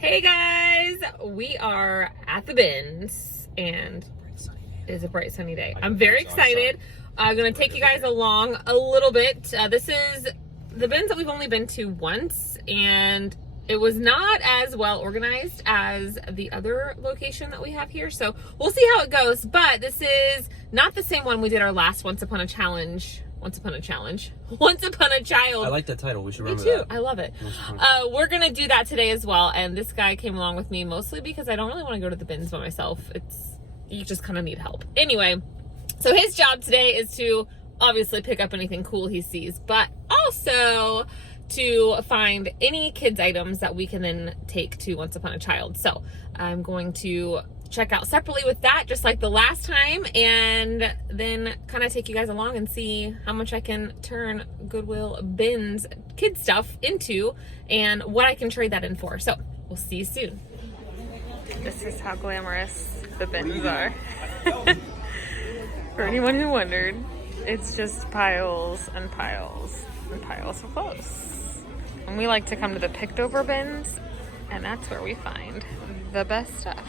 Hey guys, we are at the bins and it is a bright sunny day. I'm very excited. I'm going to take you guys along a little bit. This is the bins that we've only been to once, and it was not as well organized as the other location that we have here. So we'll see how it goes, but this is not the same one we did our last Once Upon a Child. I like that title. We should remember Me too. that. I love it. We're going to do that today as well. And this guy came along with me mostly because I don't really want to go to the bins by myself. You just kind of need help. Anyway, so his job today is to obviously pick up anything cool he sees, but also to find any kids items that we can then take to Once Upon a Child. So I'm going to check out separately with that, just like the last time, and then kind of take you guys along and see how much I can turn Goodwill bins kid stuff into and what I can trade that in for. So we'll see you soon. This is how glamorous the bins are. For anyone who wondered, it's just piles and piles and piles of clothes. And we like to come to the picked over bins, and that's where we find the best stuff.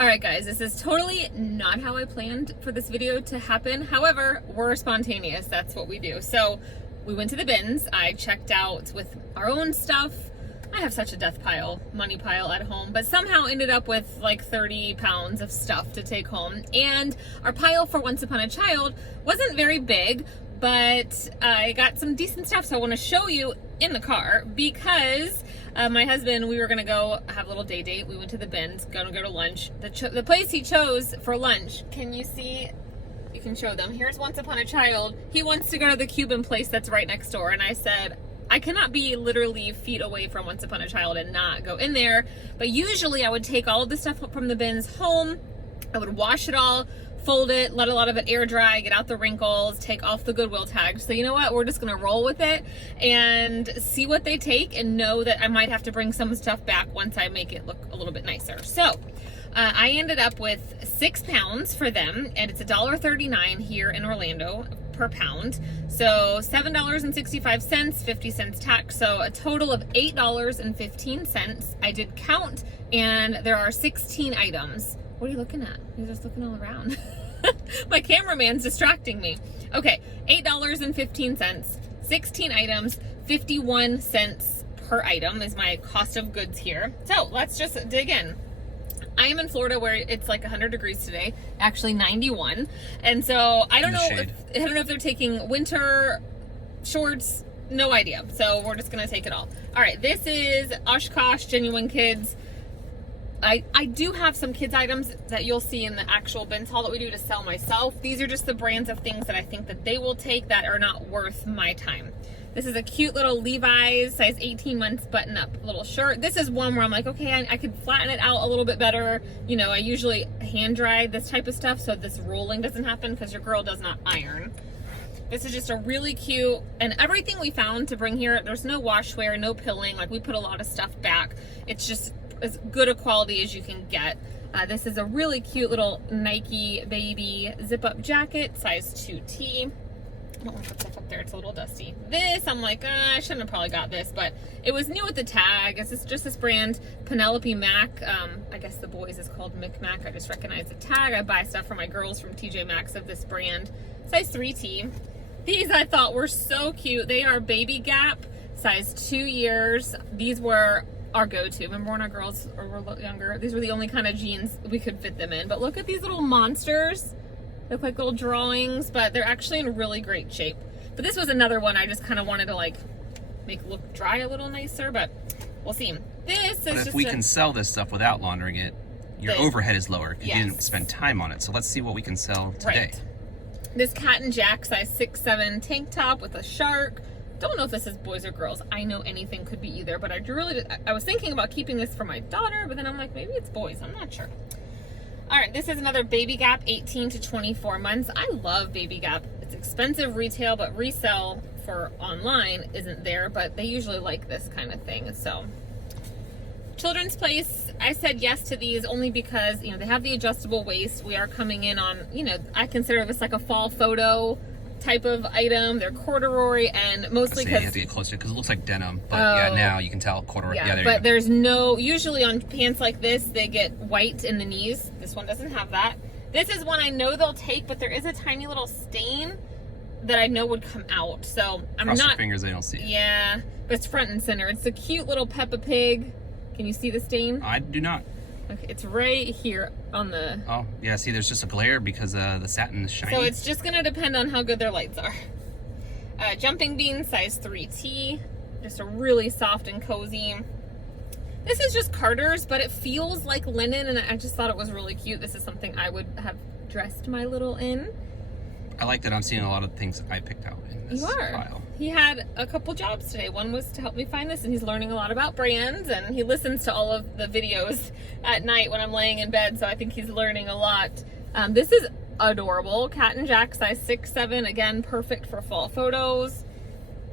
All right, guys, this is totally not how I planned for this video to happen. However, we're spontaneous. That's what we do. So we went to the bins. I checked out with our own stuff. I have such a money pile at home, but somehow ended up with like 30 pounds of stuff to take home. And our pile for Once Upon a Child wasn't very big, but I got some decent stuff. So I want to show you in the car because my husband, we were gonna go have a little day date. We went to the bins, gonna go to lunch. The place he chose for lunch, can you see? You can show them. Here's Once Upon a Child. He wants to go to the Cuban place that's right next door. And I said, I cannot be literally feet away from Once Upon a Child and not go in there. But usually I would take all of the stuff from the bins home. I would wash it all, fold it, let a lot of it air dry, get out the wrinkles, take off the Goodwill tag. So you know what? We're just gonna roll with it and see what they take and know that I might have to bring some stuff back once I make it look a little bit nicer. So I ended up with 6 pounds for them, and it's $1.39 here in Orlando per pound. So $7.65, 50 cents tax. So a total of $8.15. I did count, and there are 16 items. What are you looking at? You're just looking all around. My cameraman's distracting me. Okay, $8.15, 16 items, 51 cents per item is my cost of goods here. So let's just dig in. I am in Florida where it's like 100 degrees today, actually 91. And so I don't know if they're taking winter shorts, no idea. So we're just gonna take it all. All right, this is Oshkosh Genuine Kids. I do have some kids items that you'll see in the actual bins haul that we do to sell myself. These are just the brands of things that I think that they will take that are not worth my time. This is a cute little Levi's size 18 months button up little shirt. This is one where I'm like, okay, I could flatten it out a little bit better. You know, I usually hand dry this type of stuff so this rolling doesn't happen because your girl does not iron. This is just a really cute, and everything we found to bring here, there's no washwear, no pilling. Like, we put a lot of stuff back. It's just as good a quality as you can get. This is a really cute little Nike baby zip-up jacket, size 2T. I don't want to put stuff up there, it's a little dusty. This, I'm like, I shouldn't have probably got this, but it was new with the tag. It's just this brand, Penelope Mac. I guess the boys is called Mick Mac. I just recognize the tag. I buy stuff for my girls from TJ Maxx of this brand, size 3T. These I thought were so cute. They are Baby Gap, size 2 years. These were our go-to. Remember when our girls were younger? These were the only kind of jeans we could fit them in. But look at these little monsters. Look like little drawings, but they're actually in really great shape. But this was another one I just kind of wanted to like make look dry a little nicer, but we'll see. This is But if we can sell this stuff without laundering it, your overhead is lower because you didn't spend time on it. So let's see what we can sell today. Right. This Cat and Jack size 6'7" tank top with a shark. Don't know if this is boys or girls. I know anything could be either, but I was thinking about keeping this for my daughter, but then I'm like, maybe it's boys. I'm not sure. All right, this is another Baby Gap, 18 to 24 months. I love Baby Gap. It's expensive retail, but resale for online isn't there, but they usually like this kind of thing. So Children's Place, I said yes to these only because, you know, they have the adjustable waist. We are coming in on, you know, I consider this like a fall photo type of item. They're corduroy, and mostly because you have to get closer because it looks like denim. But yeah, now you can tell corduroy. Yeah, there but there's no, usually on pants like this, they get white in the knees. This one doesn't have that. This is one I know they'll take, but there is a tiny little stain that I know would come out. So I'm Cross not. Your fingers, they don't see it. Yeah, but it's front and center. It's a cute little Peppa Pig. Can you see the stain? I do not. Okay, it's right here on the... Oh, yeah, see, there's just a glare because the satin is shiny. So it's just going to depend on how good their lights are. Jumping bean, size 3T. Just a really soft and cozy. This is just Carter's, but it feels like linen, and I just thought it was really cute. This is something I would have dressed my little in. I like that I'm seeing a lot of things I picked out in this file. He had a couple jobs today. One was to help me find this, and he's learning a lot about brands, and he listens to all of the videos at night when I'm laying in bed, so I think he's learning a lot. This is adorable. Cat and Jack, size 6'7", again, perfect for fall photos.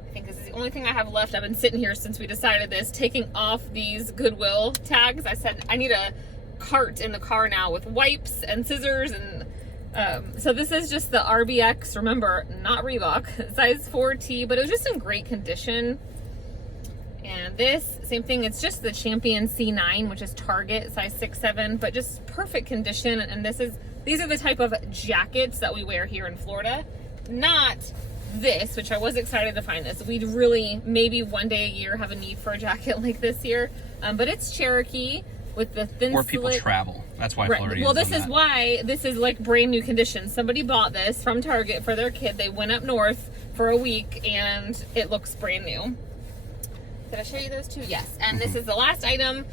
I think this is the only thing I have left. I've been sitting here since we decided this, taking off these Goodwill tags. I said I need a cart in the car now with wipes and scissors, and so this is just the RBX, remember, not Reebok, size 4T, but it was just in great condition. And this, same thing, it's just the Champion C9, which is Target, size 6'7", but just perfect condition. And these are the type of jackets that we wear here in Florida, not this, which I was excited to find this. We'd really, maybe one day a year, have a need for a jacket like this here. But it's Cherokee with the thin Or people travel. That's why Florida Well, this is why this is like brand new condition. Somebody bought this from Target for their kid. They went up north for a week, and it looks brand new. Did I show you those two? Yes. And this is the last item.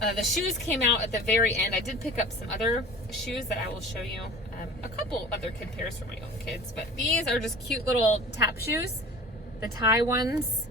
The shoes came out at the very end. I did pick up some other shoes that I will show you. A couple other kid pairs for my own kids, but these are just cute little tap shoes, the tie ones.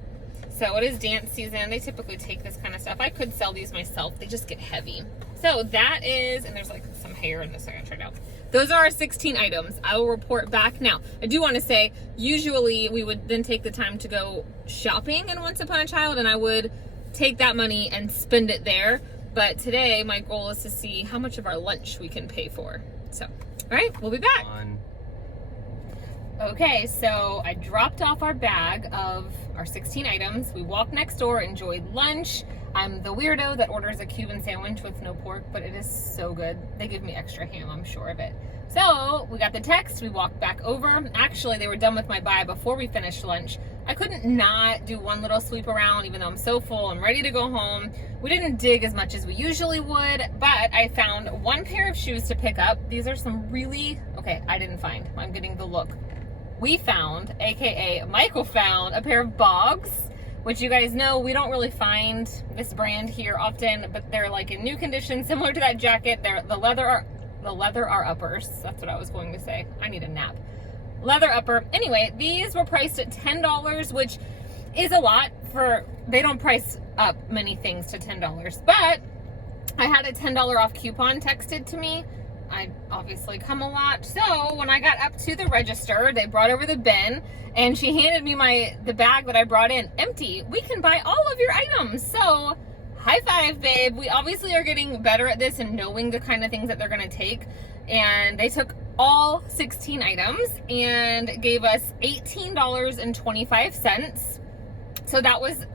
So it is dance season. They typically take this kind of stuff. I could sell these myself. They just get heavy. So that is, and there's like some hair in this. I gotta try it out. Those are our 16 items. I will report back. Now, I do want to say, usually we would then take the time to go shopping in Once Upon a Child, and I would take that money and spend it there. But today, my goal is to see how much of our lunch we can pay for. So, all right, we'll be back. Okay, so I dropped off our bag of our 16 items. We walked next door, enjoyed lunch. I'm the weirdo that orders a Cuban sandwich with no pork, but it is so good. They give me extra ham, I'm sure of it. So we got the text, we walked back over. Actually, they were done with my buy before we finished lunch. I couldn't not do one little sweep around, even though I'm so full, I'm ready to go home. We didn't dig as much as we usually would, but I found one pair of shoes to pick up. These are some really, okay, I didn't find, I'm getting the look. We found, AKA Michael found, a pair of Bogs, which you guys know we don't really find this brand here often, but they're like in new condition, similar to that jacket. The leather are uppers. That's what I was going to say. I need a nap. Leather upper. Anyway, these were priced at $10, which is a lot for, they don't price up many things to $10, but I had a $10 off coupon texted to me. I obviously come a lot. So when I got up to the register, they brought over the bin, and she handed me the bag that I brought in empty. We can buy all of your items. So high five, babe. We obviously are getting better at this and knowing the kind of things that they're going to take. And they took all 16 items and gave us $18.25. So that was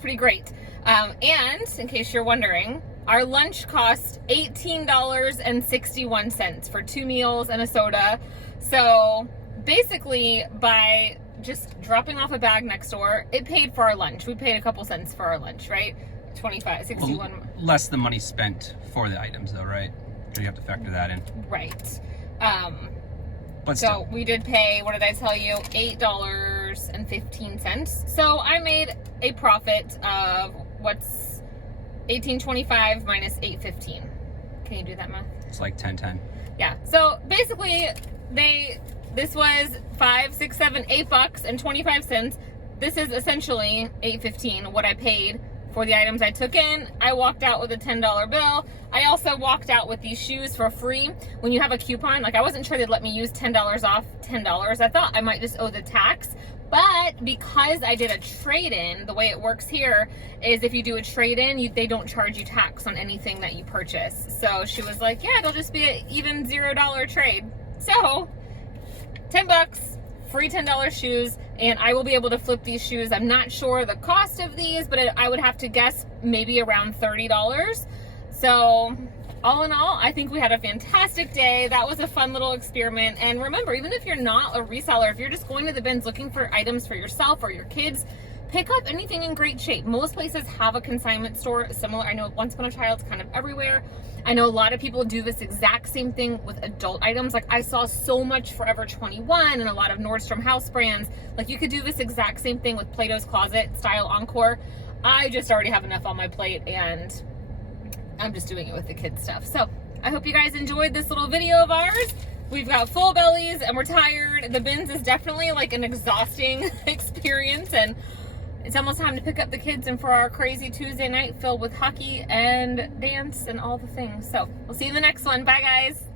pretty great. And in case you're wondering, our lunch cost $18.61 for 2 meals and a soda. So basically, by just dropping off a bag next door, it paid for our lunch. We paid a couple cents for our lunch, right? 25, 61. Well, less the money spent for the items though, right? You have to factor that in. Right. But so still. we did pay, what did I tell you? $8.15. So I made a profit of what's $18.25 minus $8.15. Can you do that math? It's like 10.10. Yeah. So basically, this was $5, $6, $7, $8 and 25 cents. This is essentially $8.15, what I paid for the items I took in. I walked out with a $10 bill. I also walked out with these shoes for free. When you have a coupon, like I wasn't sure they'd let me use $10 off $10. I thought I might just owe the tax. But because I did a trade-in, the way it works here is if you do a trade-in, they don't charge you tax on anything that you purchase. So she was like, yeah, it'll just be an even $0 trade. So $10, free $10 shoes, and I will be able to flip these shoes. I'm not sure the cost of these, but I would have to guess maybe around $30. So all in all, I think we had a fantastic day. That was a fun little experiment. And remember, even if you're not a reseller, if you're just going to the bins looking for items for yourself or your kids, pick up anything in great shape. Most places have a consignment store similar. I know Once Upon a Child's kind of everywhere. I know a lot of people do this exact same thing with adult items. Like I saw so much Forever 21 and a lot of Nordstrom house brands. Like you could do this exact same thing with Plato's Closet style Encore. I just already have enough on my plate and I'm just doing it with the kids stuff. So I hope you guys enjoyed this little video of ours. We've got full bellies and we're tired. The bins is definitely like an exhausting experience, and it's almost time to pick up the kids and for our crazy Tuesday night filled with hockey and dance and all the things. So we'll see you in the next one. Bye guys.